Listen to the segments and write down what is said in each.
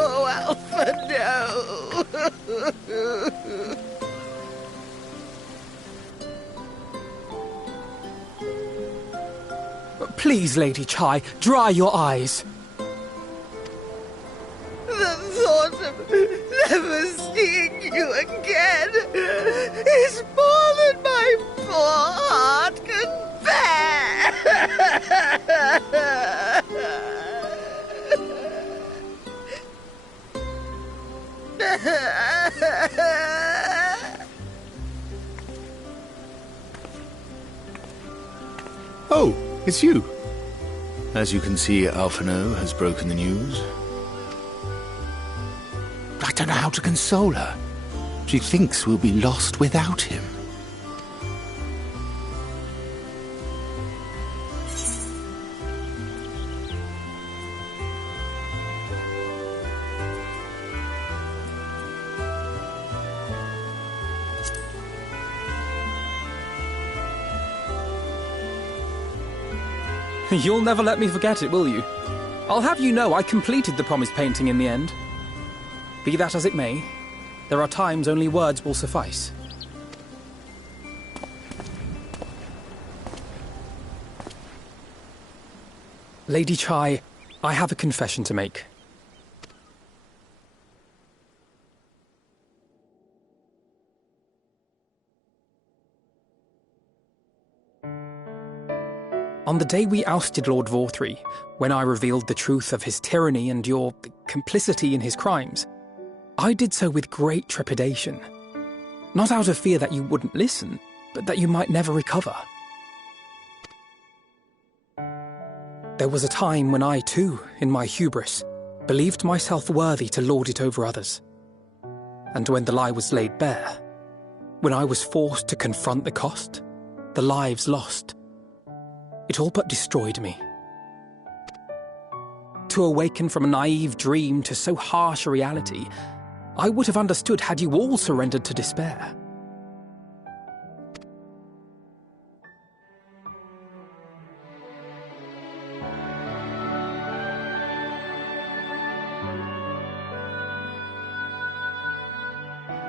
Oh, Alpha, no! Please, Lady Chai, dry your eyes. The thought of never seeing you again is more than my poor heart can bear. Oh, it's you. As you can see, Alphino has broken the news. I don't know how to console her. She thinks we'll be lost without him. You'll never let me forget it, will you? I'll have you know I completed the promised painting in the end. Be that as it may, there are times only words will suffice. Lady Chai, I have a confession to make. On the day we ousted Lord Vorthree, when I revealed the truth of his tyranny and your complicity in his crimes, I did so with great trepidation. Not out of fear that you wouldn't listen, but that you might never recover. There was a time when I too, in my hubris, believed myself worthy to lord it over others. And when the lie was laid bare, when I was forced to confront the cost, the lives lost, it all but destroyed me. To awaken from a naive dream to so harsh a reality, I would have understood had you all surrendered to despair.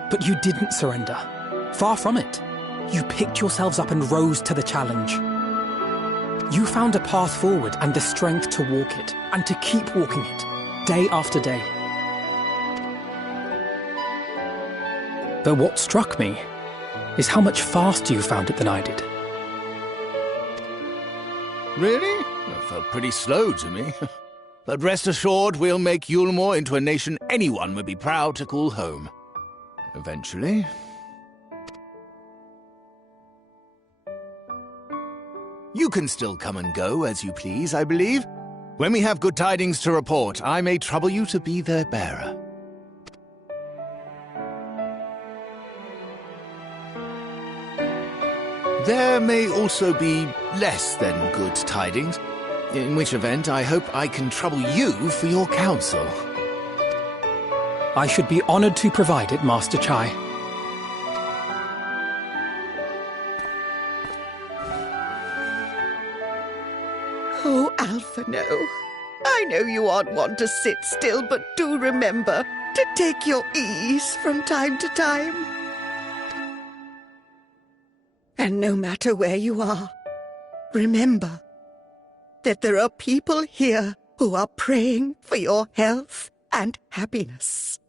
But you didn't surrender. Far from it. You picked yourselves up and rose to the challenge. You found a path forward and the strength to walk it, and to keep walking it, day after day. But what struck me is how much faster you found it than I did. Really? That felt pretty slow to me. But rest assured, we'll make Yulmore into a nation anyone would be proud to call home. Eventually. You can still come and go as you please, I believe. When we have good tidings to report, I may trouble you to be their bearer. There may also be less than good tidings, in which event I hope I can trouble you for your counsel. I should be honored to provide it, Master Chai. Oh, Alpha, no. I know you aren't one to sit still, but do remember to take your ease from time to time. And no matter where you are, remember that there are people here who are praying for your health and happiness.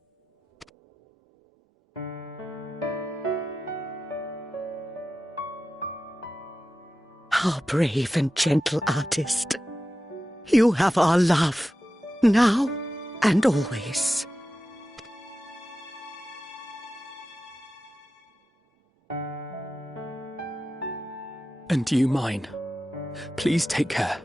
Our brave and gentle artist, you have our love, now and always. And you mine. Please take care.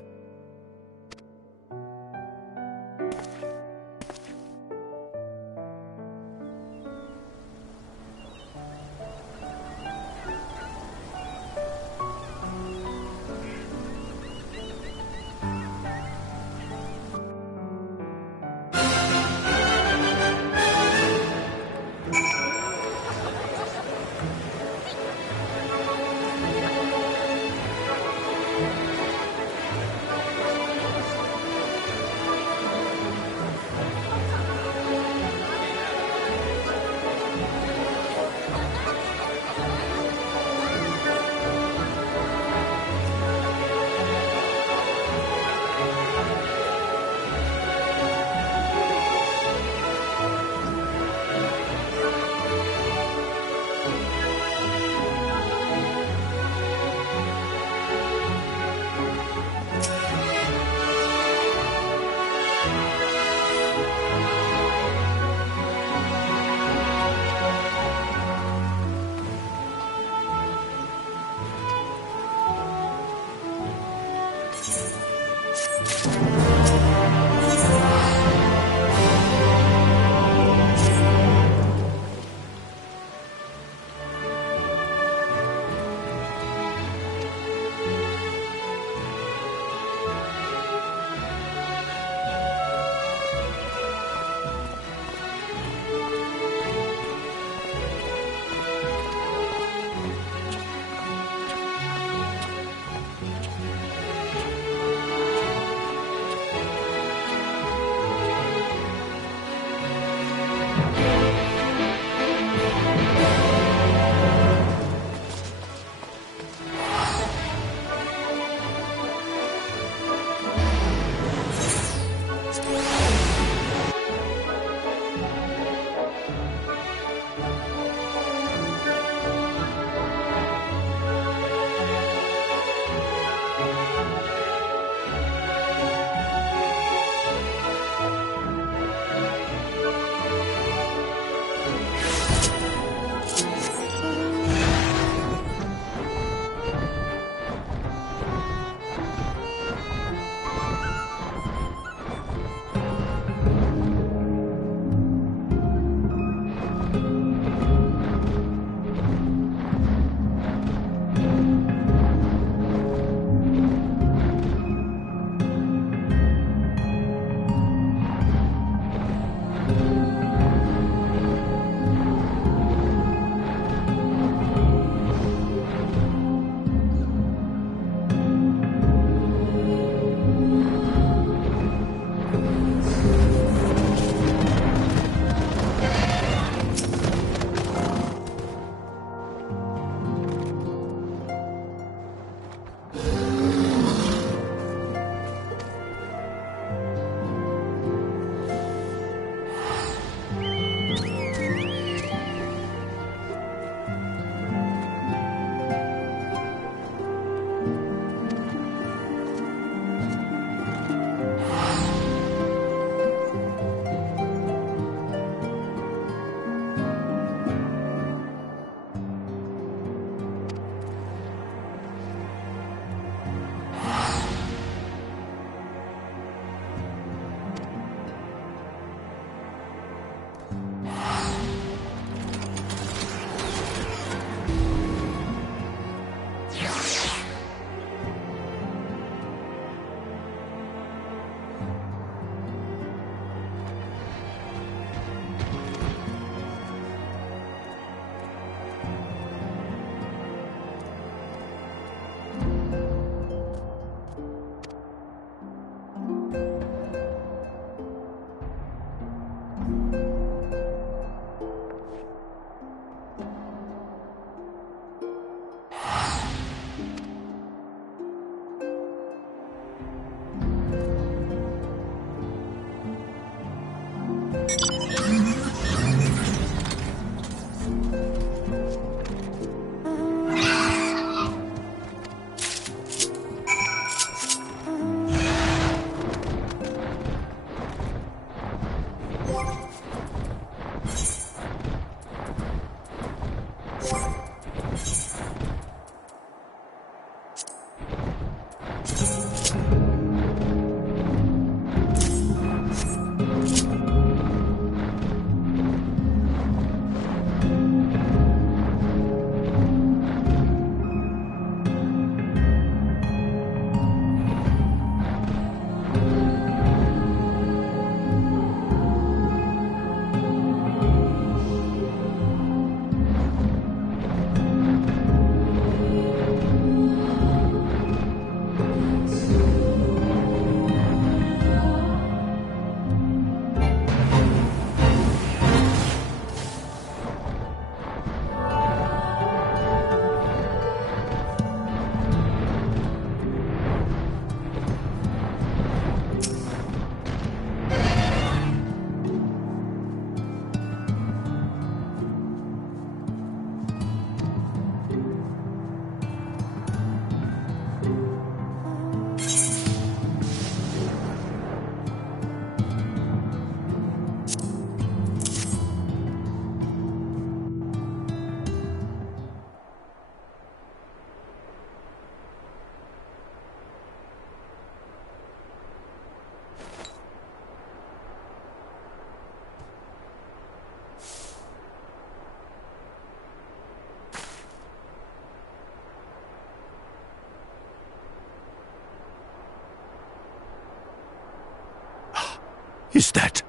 Is that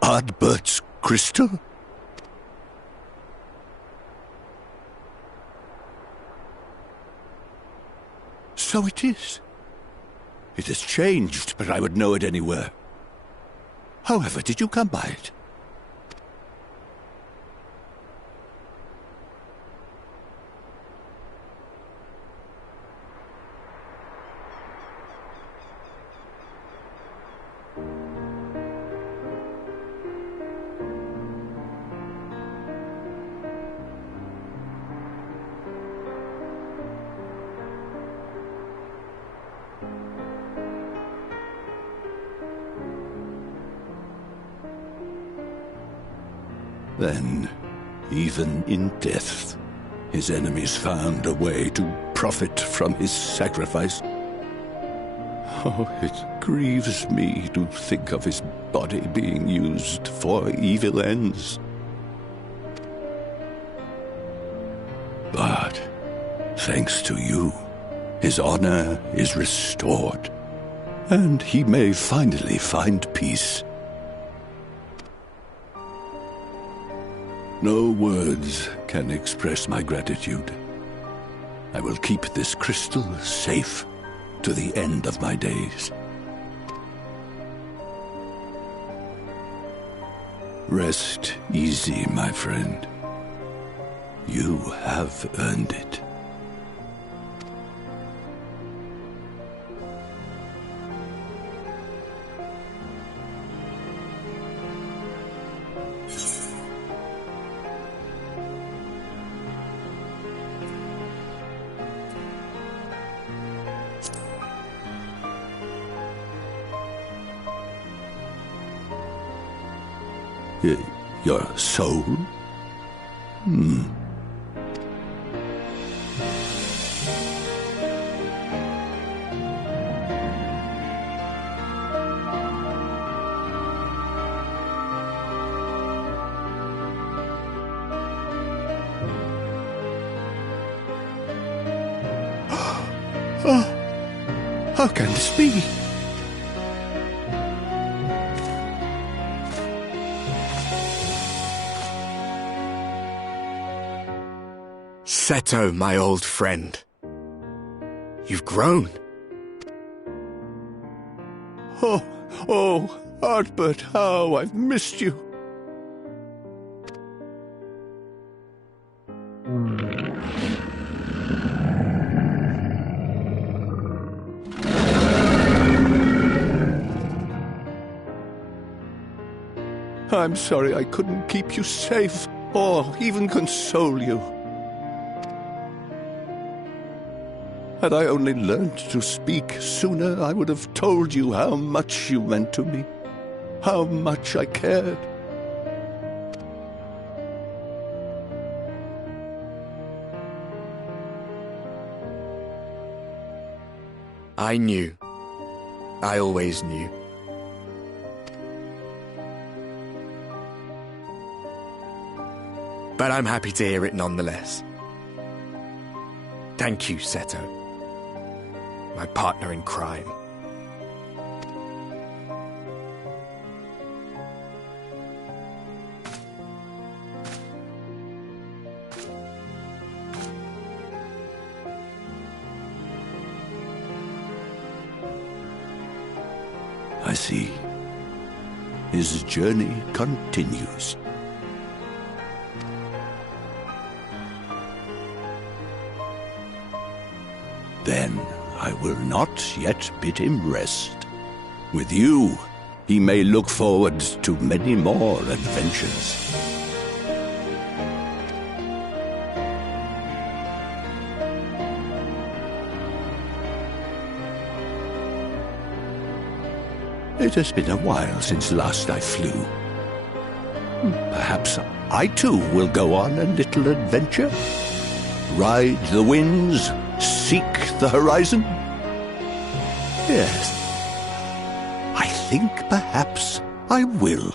Ardbert's crystal? So it is. It has changed, but I would know it anywhere. However, did you come by it? Then, even in death, his enemies found a way to profit from his sacrifice. Oh, it grieves me to think of his body being used for evil ends. But, thanks to you, his honor is restored, and he may finally find peace. No words can express my gratitude. I will keep this crystal safe to the end of my days. Rest easy, my friend. You have earned it. Your soul? How can this be? Seto, my old friend. You've grown. Oh, Artbert, how I've missed you. I'm sorry I couldn't keep you safe or even console you. Had I only learned to speak sooner, I would have told you how much you meant to me, how much I cared. I knew. I always knew. But I'm happy to hear it nonetheless. Thank you, Seto. My partner in crime. I see. His journey continues. Then I will not yet bid him rest. With you, he may look forward to many more adventures. It has been a while since last I flew. Perhaps I too will go on a little adventure. Ride the winds, seek the horizon. Yes, I think perhaps I will.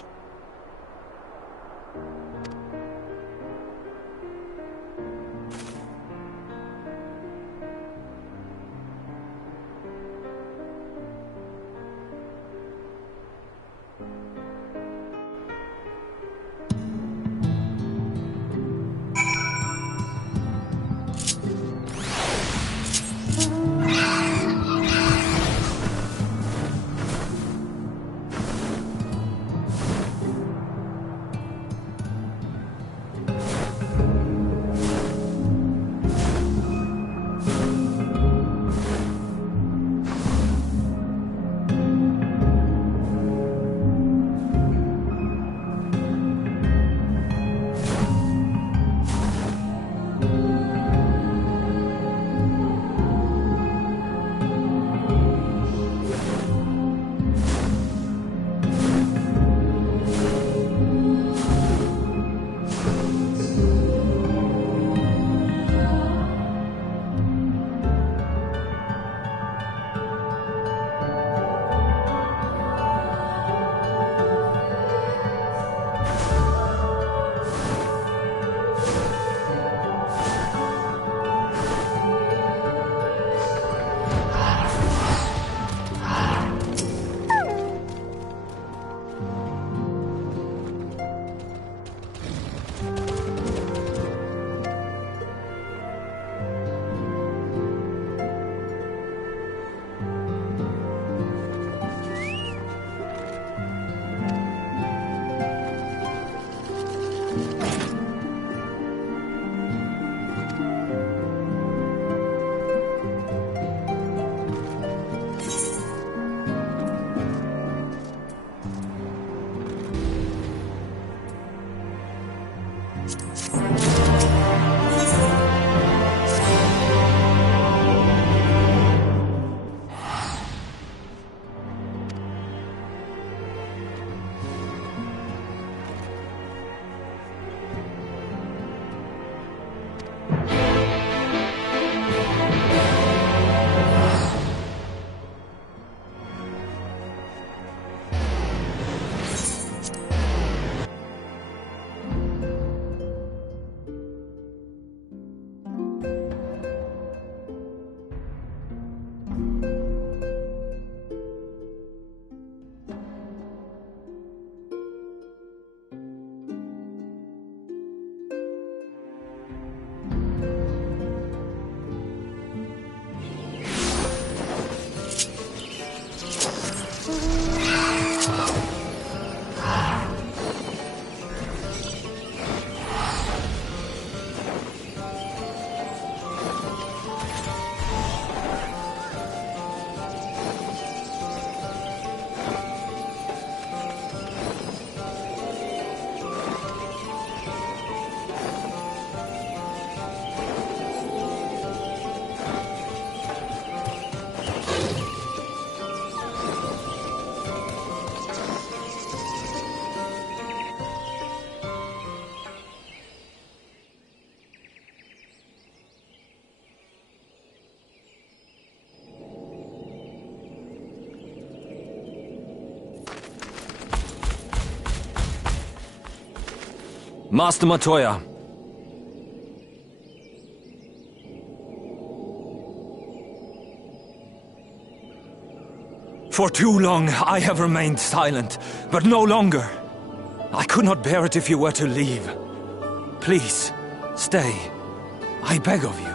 Master Matoya. For too long I have remained silent, but no longer. I could not bear it if you were to leave. Please, stay. I beg of you.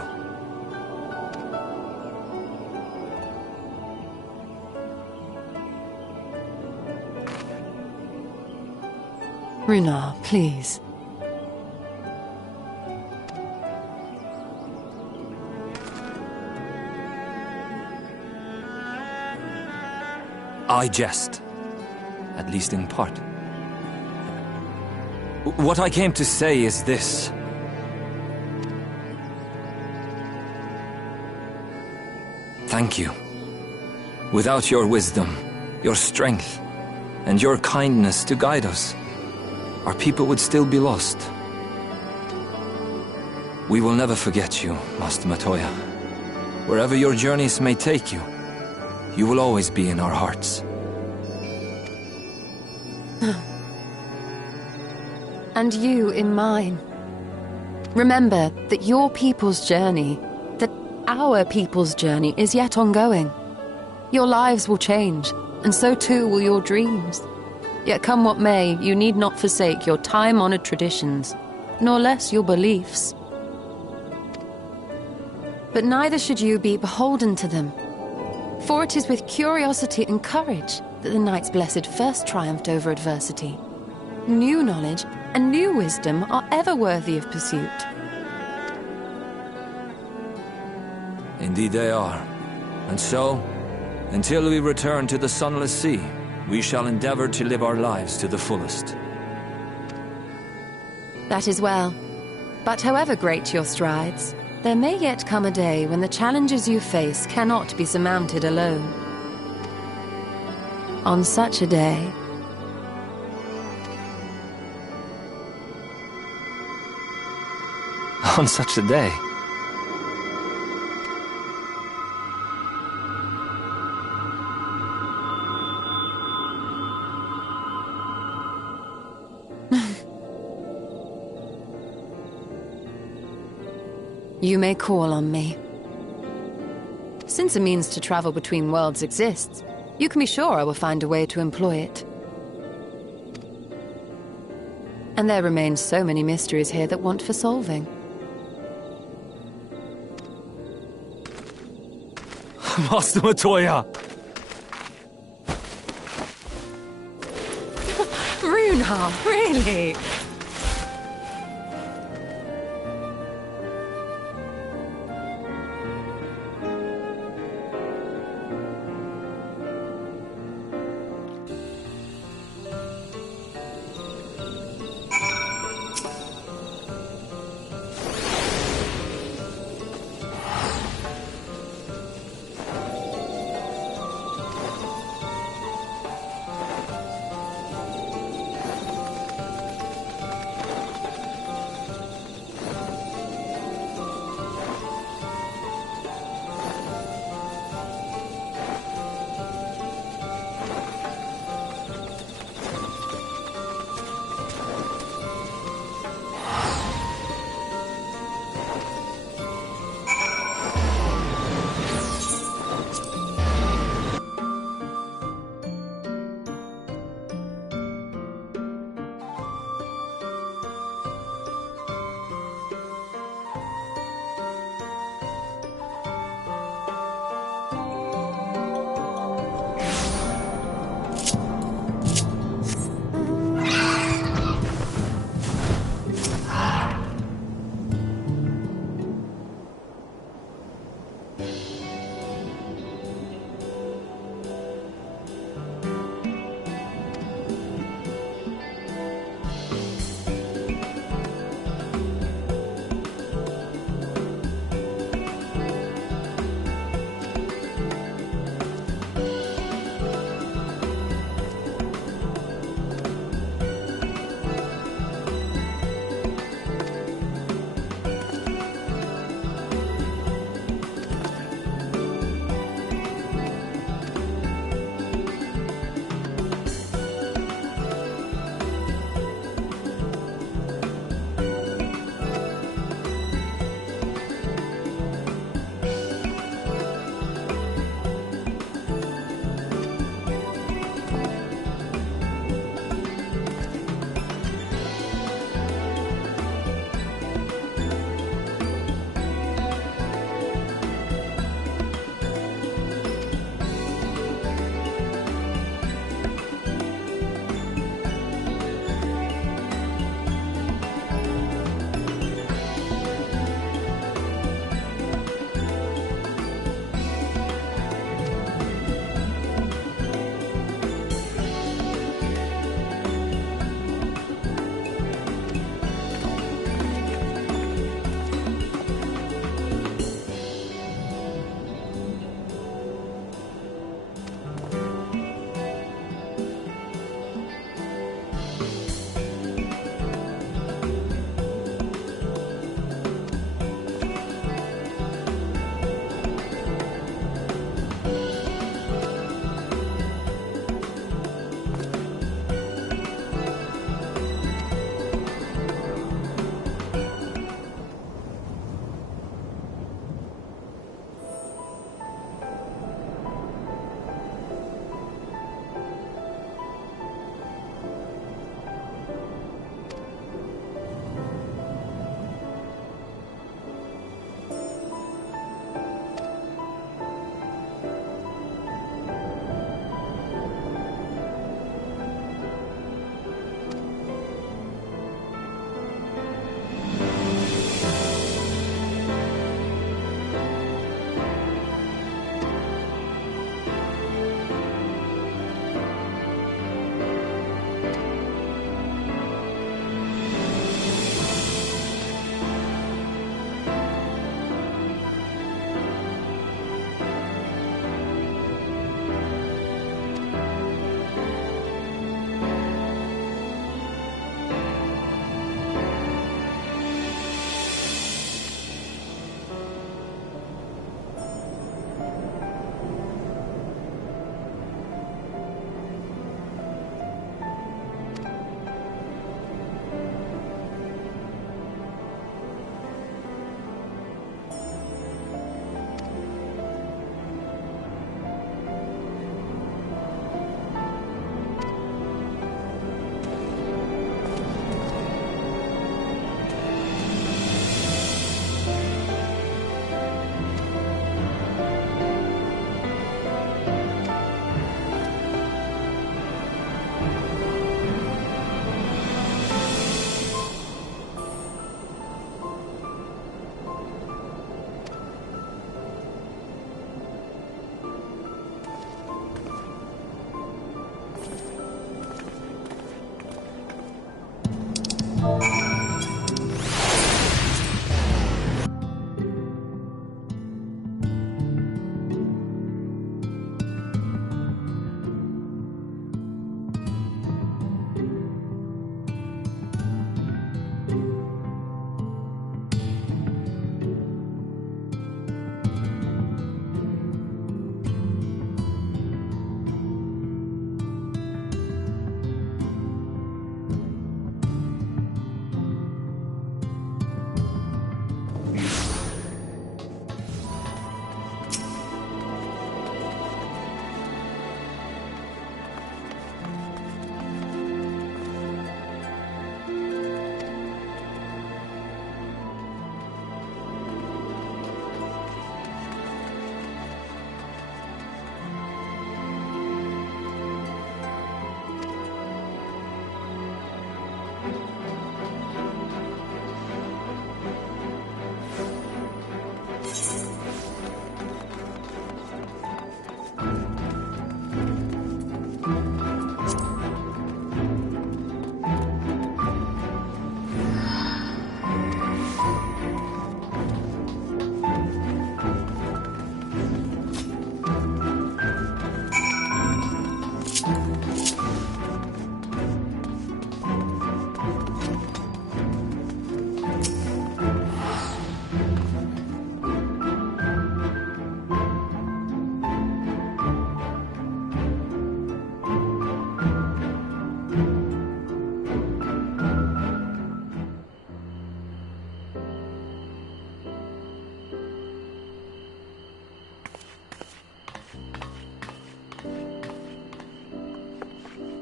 Runar, please. I jest. At least in part. What I came to say is this. Thank you. Without your wisdom, your strength, and your kindness to guide us, our people would still be lost. We will never forget you, Master Matoya. Wherever your journeys may take you, you will always be in our hearts. And you in mine. Remember that your people's journey, that our people's journey is yet ongoing. Your lives will change, and so too will your dreams. Yet come what may, you need not forsake your time-honored traditions, nor less your beliefs. But neither should you be beholden to them. For it is with curiosity and courage that the Knights Blessed first triumphed over adversity. New knowledge and new wisdom are ever worthy of pursuit. Indeed they are. And so, until we return to the Sunless Sea, we shall endeavor to live our lives to the fullest. That is well. But however great your strides, there may yet come a day when the challenges you face cannot be surmounted alone. On such a day... On such a day... You may call on me. Since a means to travel between worlds exists, you can be sure I will find a way to employ it. And there remain so many mysteries here that want for solving. Master Matoya! Runar, really?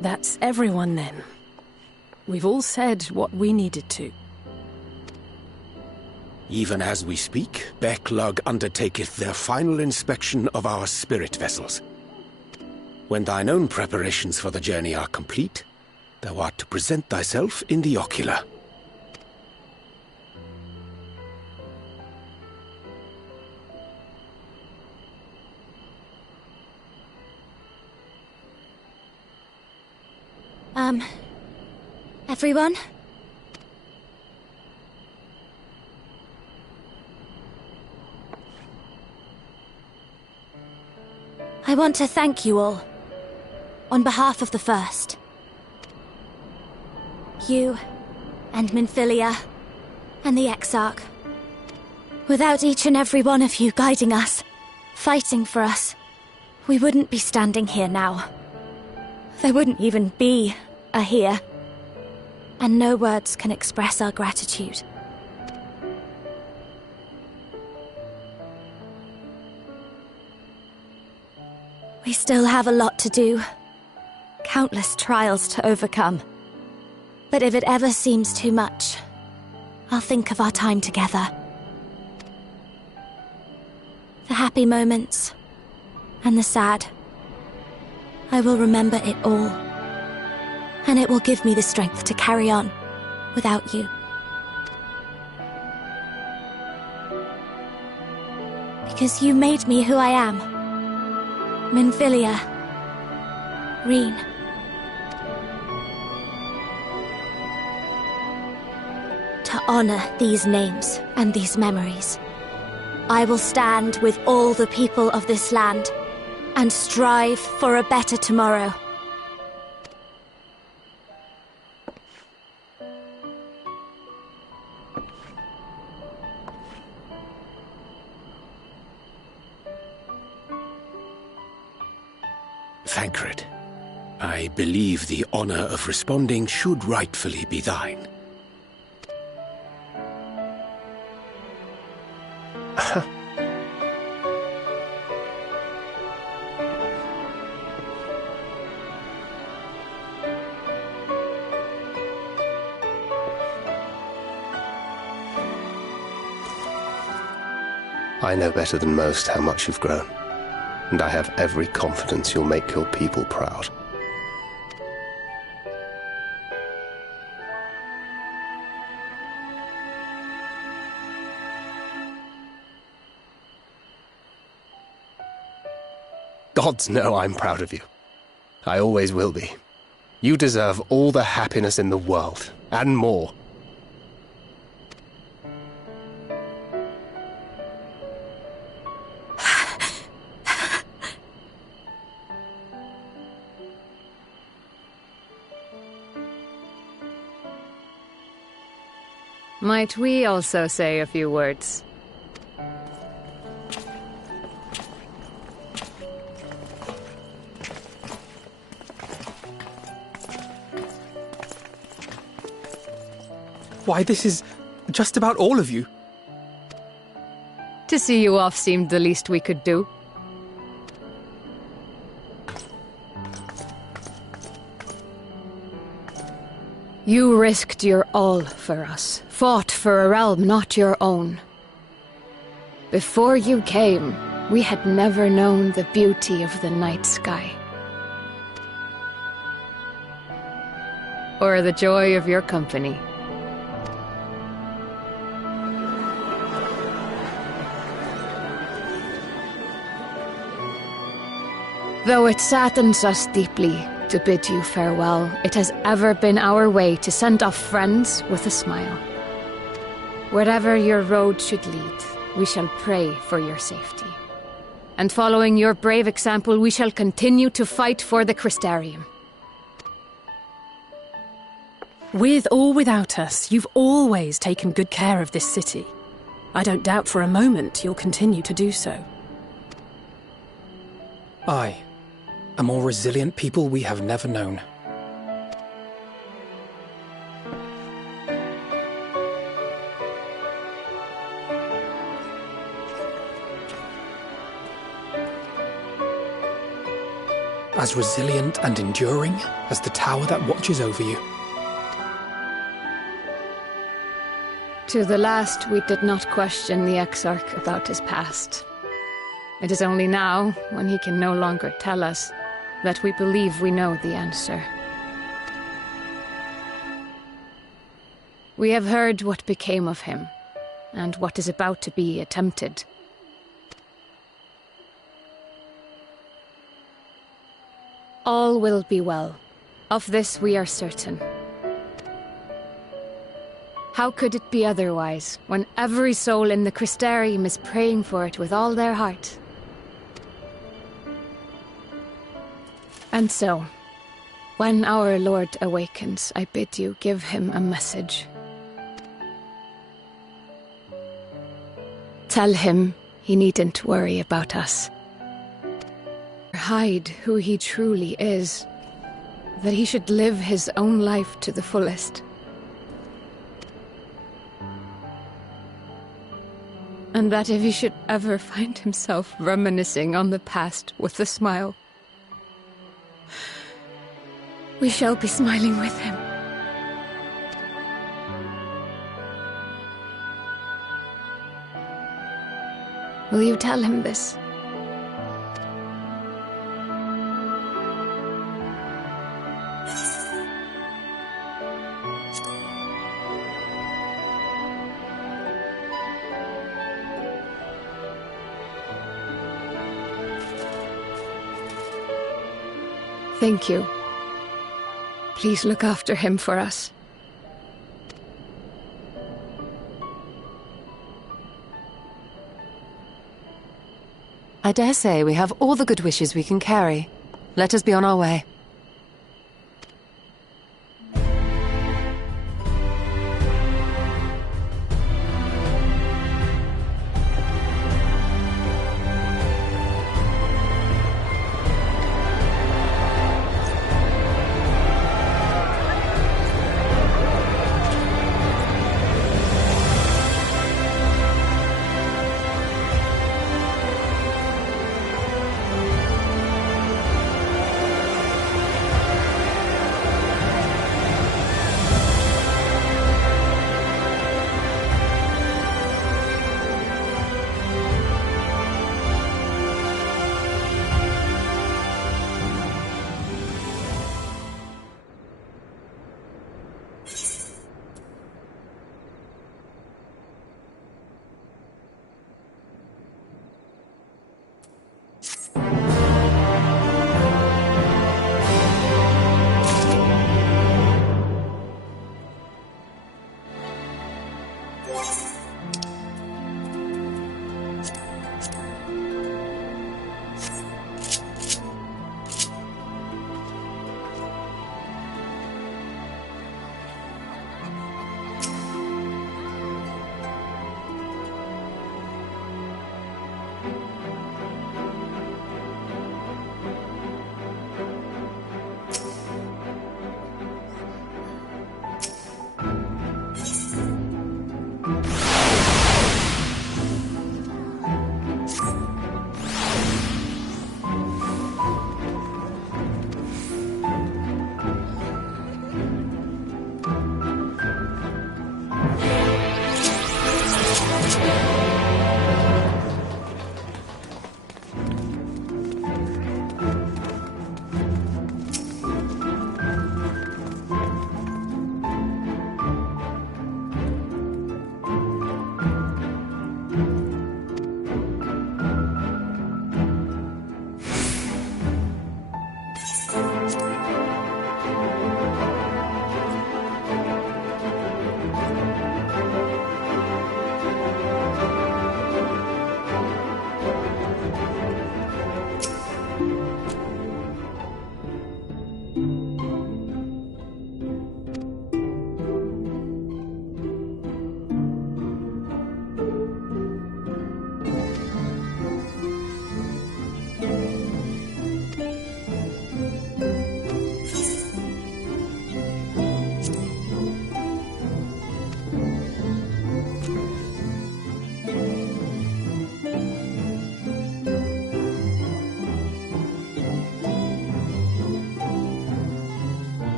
That's everyone then. We've all said what we needed to. Even as we speak, Backlug undertaketh their final inspection of our spirit vessels. When thine own preparations for the journey are complete, thou art to present thyself in the ocular. Everyone? I want to thank you all, on behalf of the First. You, and Minfilia, and the Exarch. Without each and every one of you guiding us, fighting for us, we wouldn't be standing here now. There wouldn't even be a here. And no words can express our gratitude. We still have a lot to do. Countless trials to overcome. But if it ever seems too much, I'll think of our time together. The happy moments, and the sad. I will remember it all. And it will give me the strength to carry on without you. Because you made me who I am. Minfilia. Reen. To honor these names and these memories, I will stand with all the people of this land and strive for a better tomorrow. Thancred, I believe the honor of responding should rightfully be thine. I know better than most how much you've grown, and I have every confidence you'll make your people proud. Gods know I'm proud of you. I always will be. You deserve all the happiness in the world, and more. Might we also say a few words? Why, this is just about all of you. To see you off seemed the least we could do. You risked your all for us, fought for a realm not your own. Before you came, we had never known the beauty of the night sky. or the joy of your company. Though it saddens us deeply to bid you farewell, it has ever been our way to send off friends with a smile. Wherever your road should lead, we shall pray for your safety. And following your brave example, we shall continue to fight for the Crystarium. With or without us, you've always taken good care of this city. I don't doubt for a moment you'll continue to do so. Aye. A more resilient people we have never known. As resilient and enduring as the tower that watches over you. To the last, we did not question the Exarch about his past. It is only now, when he can no longer tell us, that we believe we know the answer. We have heard what became of him, and what is about to be attempted. All will be well. Of this we are certain. How could it be otherwise, when every soul in the Crystarium is praying for it with all their heart? And so, when our Lord awakens, I bid you give him a message. Tell him he needn't worry about us. Hide who he truly is. That he should live his own life to the fullest. And that if he should ever find himself reminiscing on the past with a smile, we shall be smiling with him. Will you tell him this? Thank you. Please look after him for us. I dare say we have all the good wishes we can carry. Let us be on our way.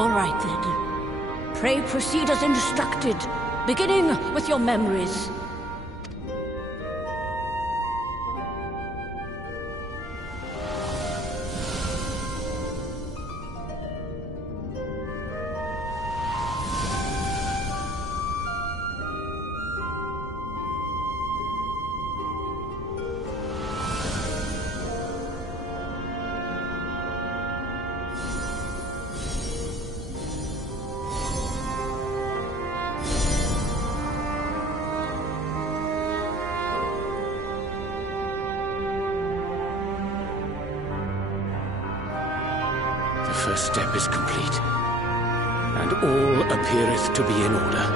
All right, then. Pray proceed as instructed, beginning with your memories. The first step is complete, and all appeareth to be in order.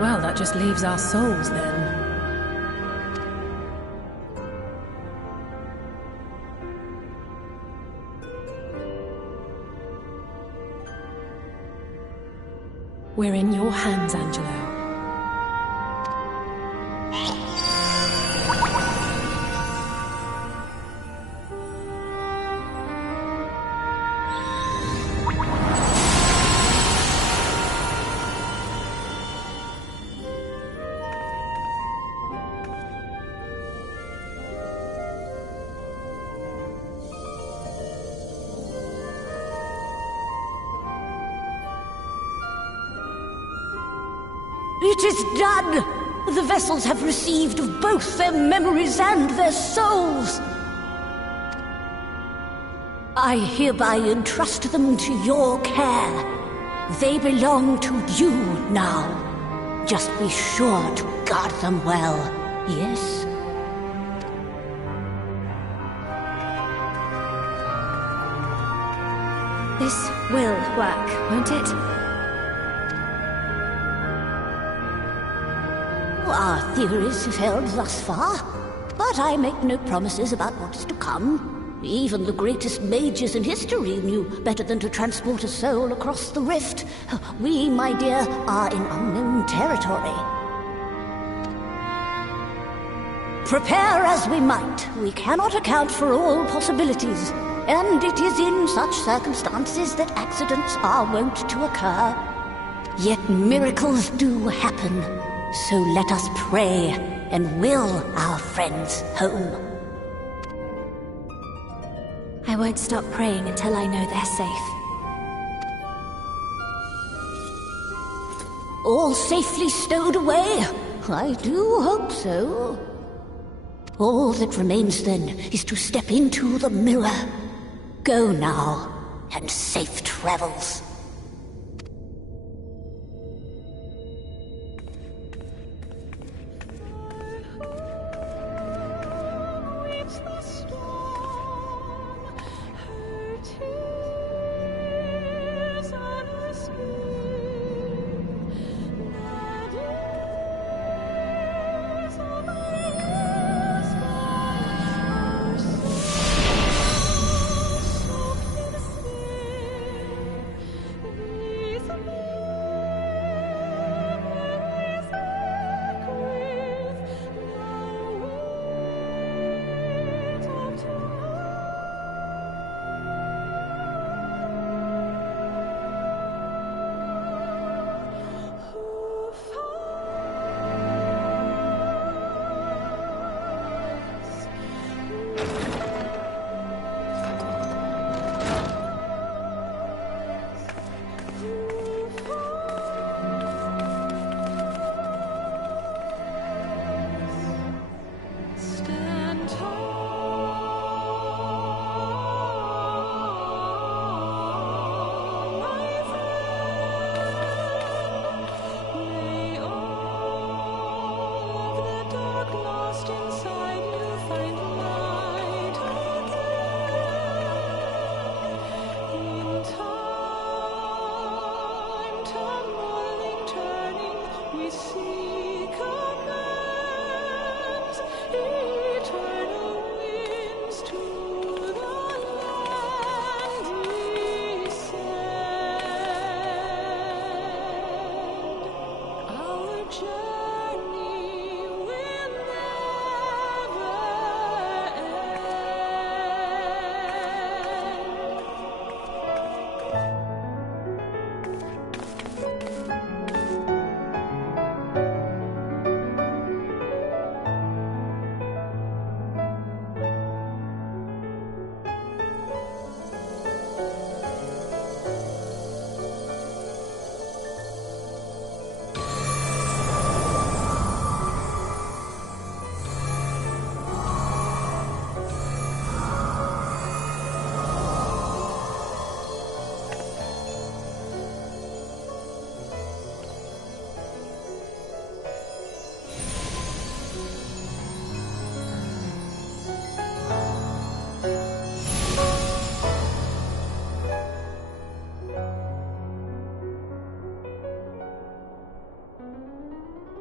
Well, that just leaves our souls, then. We're in your hands, Angelo. It is done! The vessels have received of both their memories and their souls. I hereby entrust them to your care. They belong to you now. Just be sure to guard them well, yes? This will work, won't it? Our theories have held thus far, but I make no promises about what is to come. Even the greatest mages in history knew better than to transport a soul across the rift. We, my dear, are in unknown territory. Prepare as we might, we cannot account for all possibilities, and it is in such circumstances that accidents are wont to occur. Yet miracles do happen. So let us pray and will our friends home. I won't stop praying until I know they're safe. All safely stowed away? I do hope so. All that remains then is to step into the mirror. Go now, and safe travels.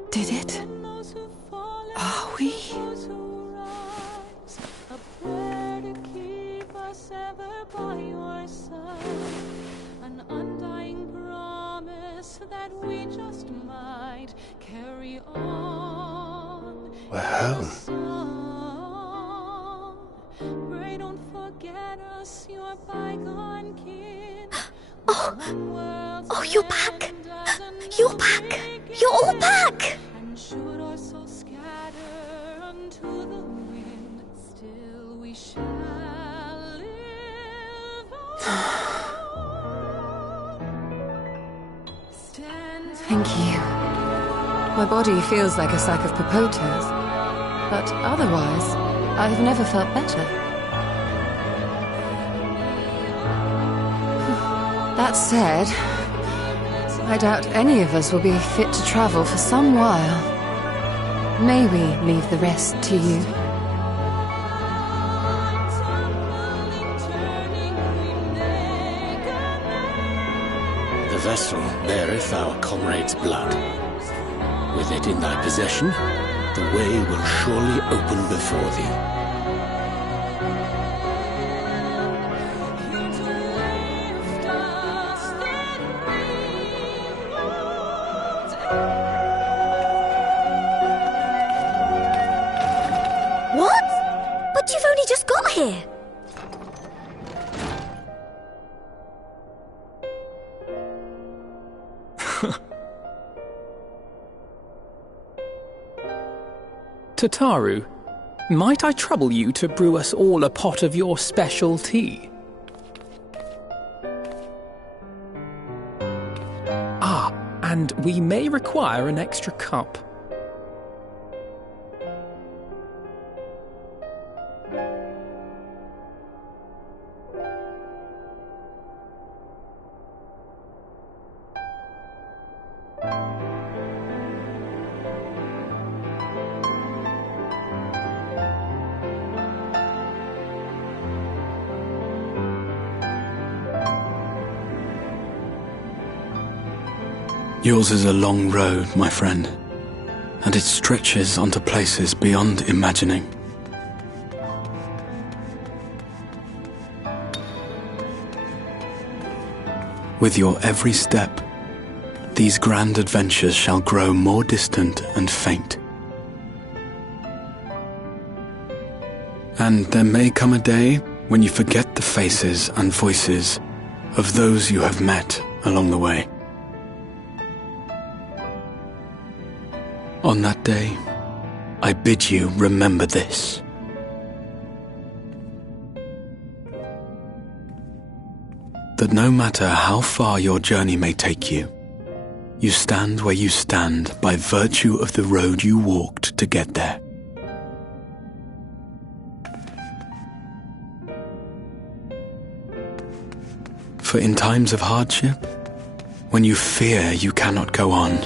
Did it? Are we? An undying promise that we just might carry on. We're home. Pray don't forget us, your bygone kin. Oh, you're back! You're back! You're all back! And should our souls scatter unto the wind, still we shall live on. Thank you. My body feels like a sack of potatoes, but otherwise, I have never felt better. That said, I doubt any of us will be fit to travel for some while. May we leave the rest to you? The vessel beareth our comrade's blood. With it in thy possession, the way will surely open before thee. What? But you've only just got here. Tataru, might I trouble you to brew us all a pot of your special tea? Ah, and we may require an extra cup. Yours is a long road, my friend, and it stretches onto places beyond imagining. With your every step, these grand adventures shall grow more distant and faint. And there may come a day when you forget the faces and voices of those you have met along the way. On that day, I bid you remember this. That no matter how far your journey may take you, you stand where you stand by virtue of the road you walked to get there. For in times of hardship, when you fear you cannot go on,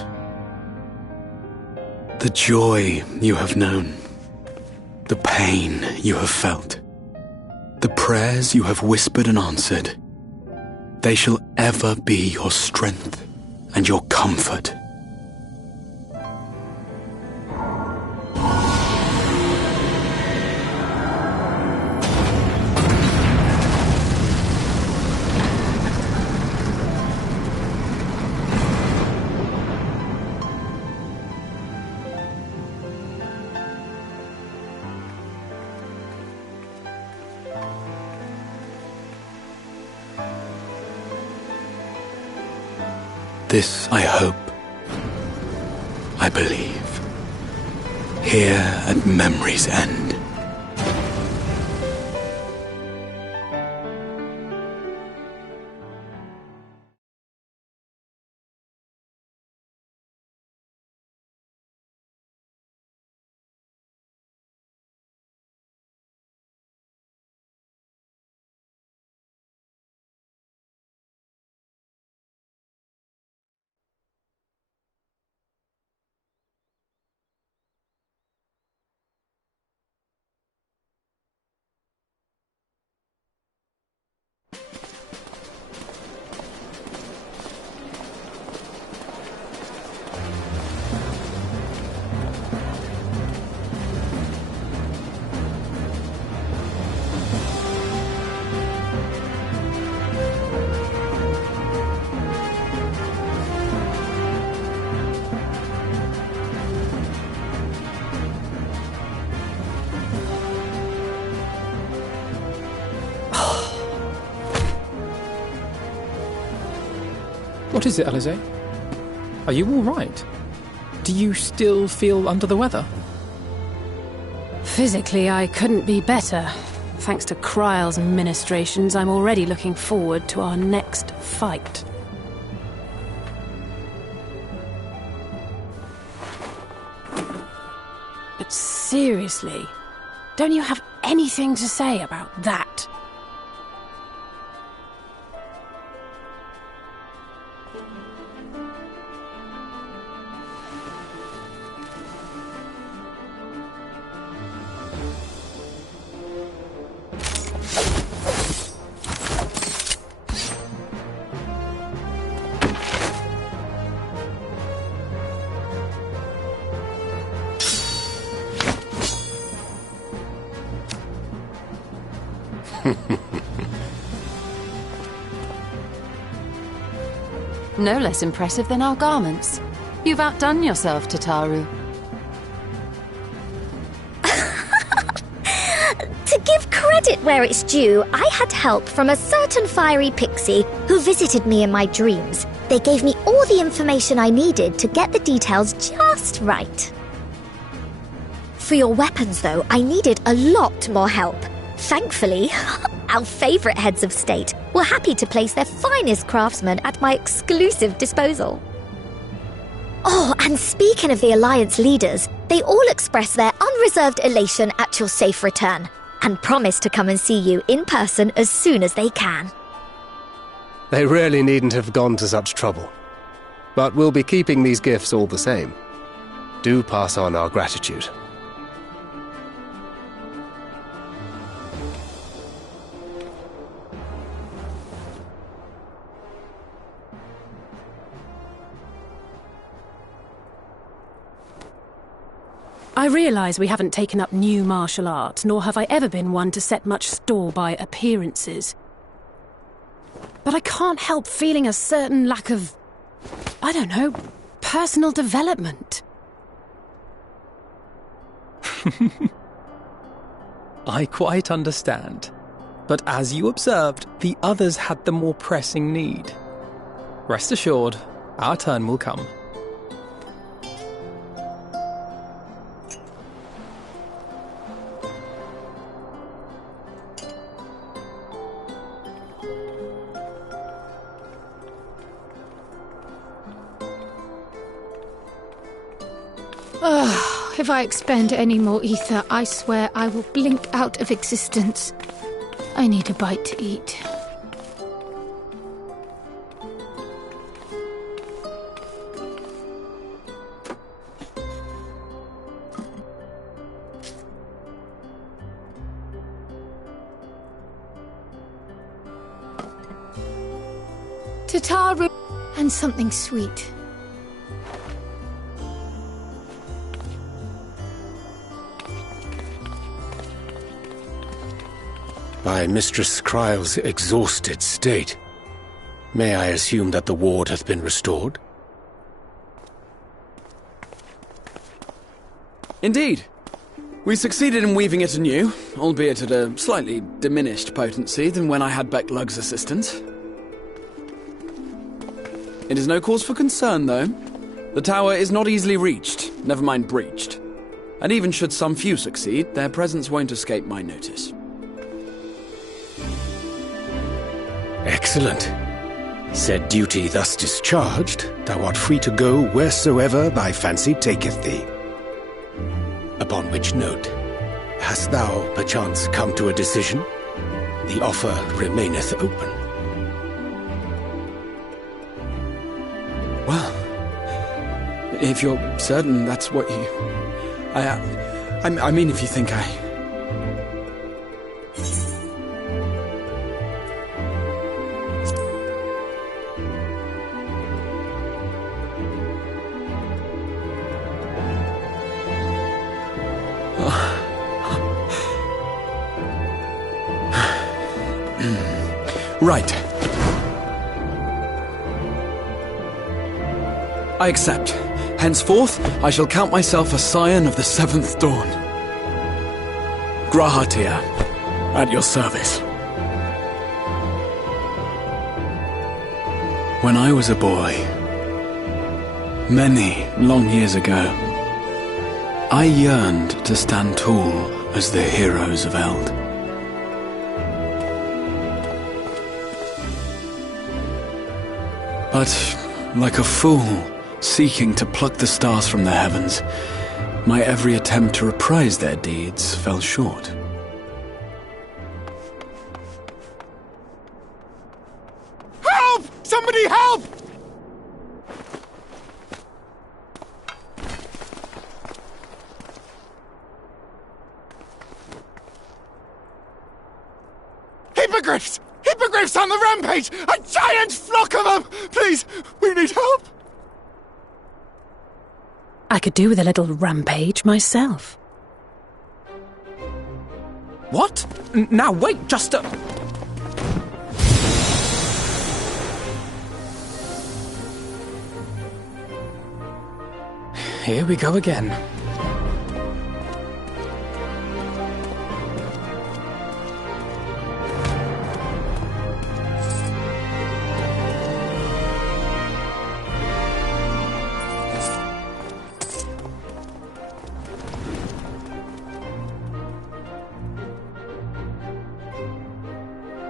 the joy you have known, the pain you have felt, the prayers you have whispered and answered, they shall ever be your strength and your comfort. This I hope, I believe, here at memory's end. What is it, Alizé? Are you all right? Do you still feel under the weather? Physically, I couldn't be better. Thanks to Kryle's ministrations, I'm already looking forward to our next fight. But seriously, don't you have anything to say about that? No less impressive than our garments. You've outdone yourself, Tataru. To give credit where it's due, I had help from a certain fiery pixie who visited me in my dreams. They gave me all the information I needed to get the details just right. For your weapons, though, I needed a lot more help. Thankfully, our favourite heads of state were happy to place their finest craftsmen at my exclusive disposal. Oh, and speaking of the Alliance leaders, they all expressed their unreserved elation at your safe return, and promise to come and see you in person as soon as they can. They really needn't have gone to such trouble. But we'll be keeping these gifts all the same. Do pass on our gratitude. I realise we haven't taken up new martial arts, nor have I ever been one to set much store by appearances. But I can't help feeling a certain lack of, I don't know, personal development. I quite understand. But as you observed, the others had the more pressing need. Rest assured, our turn will come. If I expend any more ether, I swear I will blink out of existence. I need a bite to eat. Tataru and something sweet. By Mistress Kryle's exhausted state, may I assume that the ward hath been restored? Indeed. We succeeded in weaving it anew, albeit at a slightly diminished potency than when I had Becklug's assistance. It is no cause for concern, though. The tower is not easily reached, never mind breached. And even should some few succeed, their presence won't escape my notice. Excellent. Said duty thus discharged, thou art free to go wheresoever thy fancy taketh thee. Upon which note, hast thou perchance come to a decision? The offer remaineth open. Well, if you're certain that's what you... I mean, if you think I... Right. I accept. Henceforth, I shall count myself a scion of the seventh dawn. Grahatir, at your service. When I was a boy, many long years ago, I yearned to stand tall as the heroes of Eld. But, like a fool seeking to pluck the stars from the heavens, my every attempt to reprise their deeds fell short. Help! Somebody help! Hippogriffs! Hippogriffs on the rampage! A giant flock of them! Please, we need help! I could do with a little rampage myself. What? Now wait, just a... Here we go again.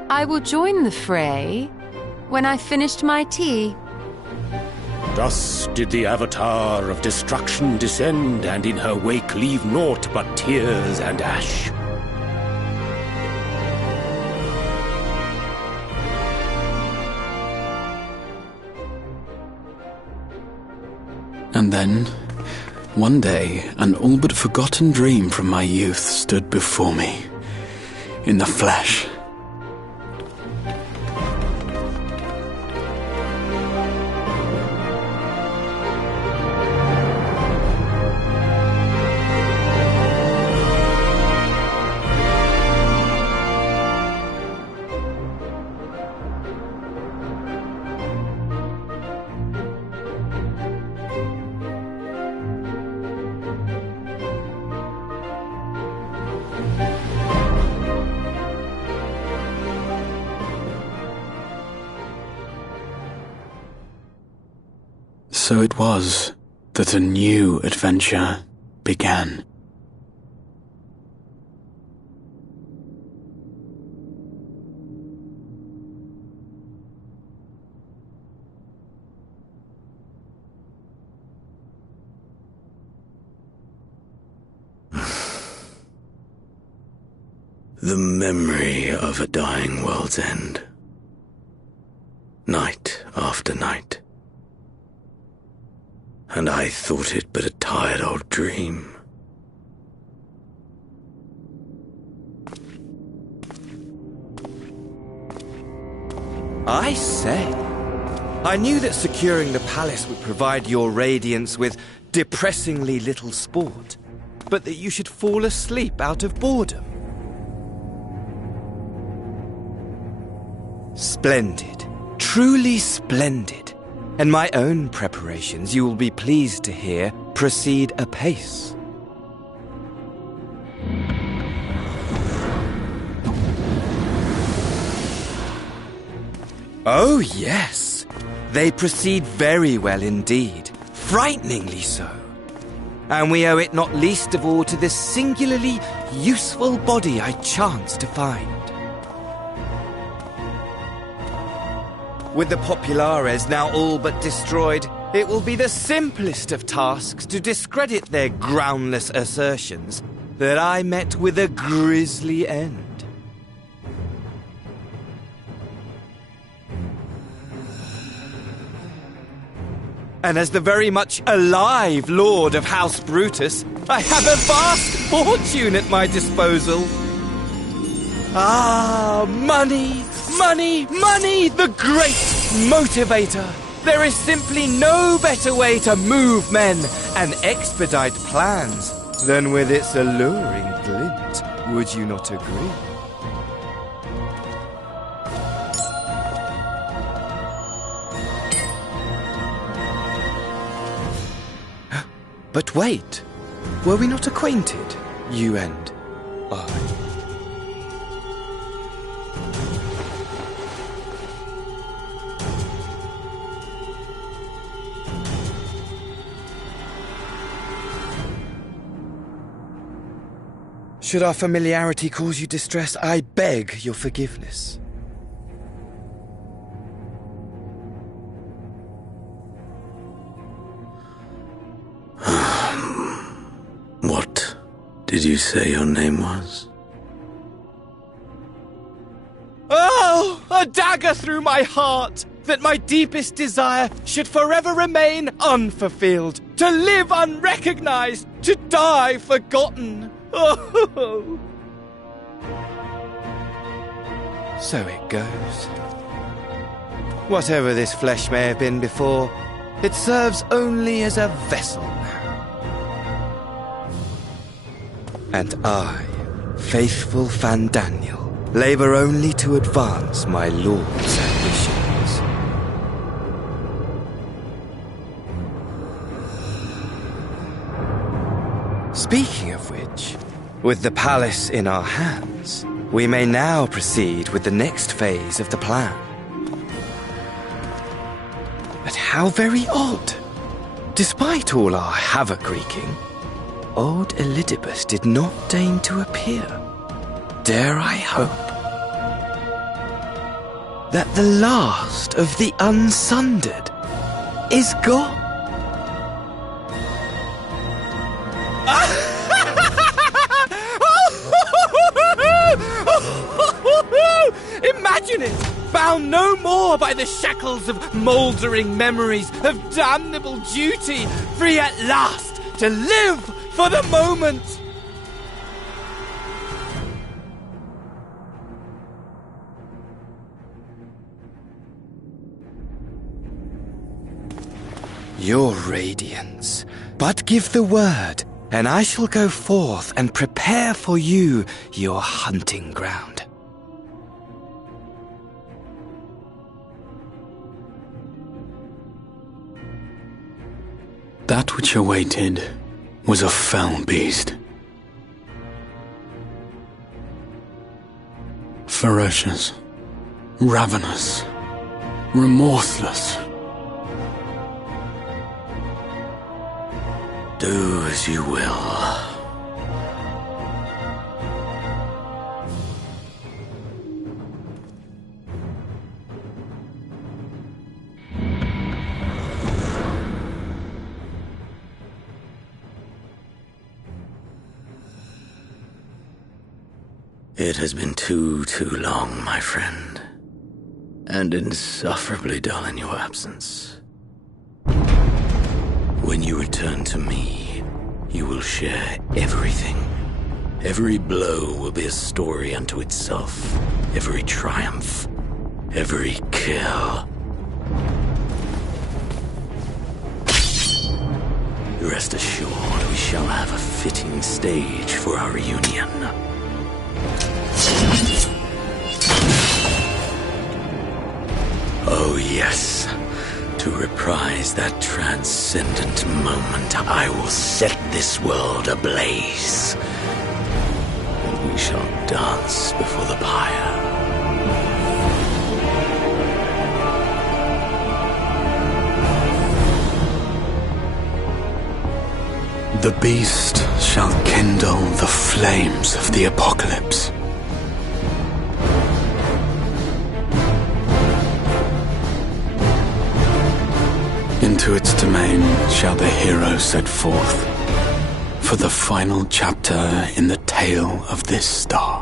I will join the fray when I've finished my tea. Thus did the Avatar of Destruction descend, and in her wake leave naught but tears and ash. And then, one day, an all but forgotten dream from my youth stood before me, in the flesh. So it was that a new adventure began. The memory of a dying world's end. Night after night. And I thought it but a tired old dream. I say, I knew that securing the palace would provide your radiance with depressingly little sport, but that you should fall asleep out of boredom. Splendid, truly splendid. And my own preparations, you will be pleased to hear, proceed apace. Oh, yes. They proceed very well indeed. Frighteningly so. And we owe it not least of all to this singularly useful body I chanced to find. With the Populares now all but destroyed, it will be the simplest of tasks to discredit their groundless assertions that I met with a grisly end. And as the very much alive Lord of House Brutus, I have a vast fortune at my disposal. Ah, money! Money, money, the great motivator. There is simply no better way to move men and expedite plans than with its alluring glint. Would you not agree? But wait, were we not acquainted, you and I? Should our familiarity cause you distress, I beg your forgiveness. What did you say your name was? Oh, a dagger through my heart, that my deepest desire should forever remain unfulfilled, to live unrecognized, to die forgotten. Oh. So it goes. Whatever this flesh may have been before, it serves only as a vessel now. And I, faithful Fandaniel, labor only to advance my lord's ambitions. Speaking of which, with the palace in our hands, we may now proceed with the next phase of the plan. But how very odd! Despite all our havoc-wreaking, old Elidibus did not deign to appear. Dare I hope that the last of the Unsundered is gone? Imagine it! Bound no more by the shackles of mouldering memories of damnable duty, free at last to live for the moment! Your radiance, but give the word, and I shall go forth and prepare for you your hunting ground. That which awaited was a fell beast. Ferocious, ravenous, remorseless. Do as you will. It has been too long, my friend, and insufferably dull in your absence. When you return to me, you will share everything. Every blow will be a story unto itself. Every triumph, every kill. Rest assured, we shall have a fitting stage for our reunion. Oh yes, to reprise that transcendent moment, I will set this world ablaze. And we shall dance before the pyre. The beast shall kindle the flames of the apocalypse. Into its domain shall the hero set forth for the final chapter in the tale of this star.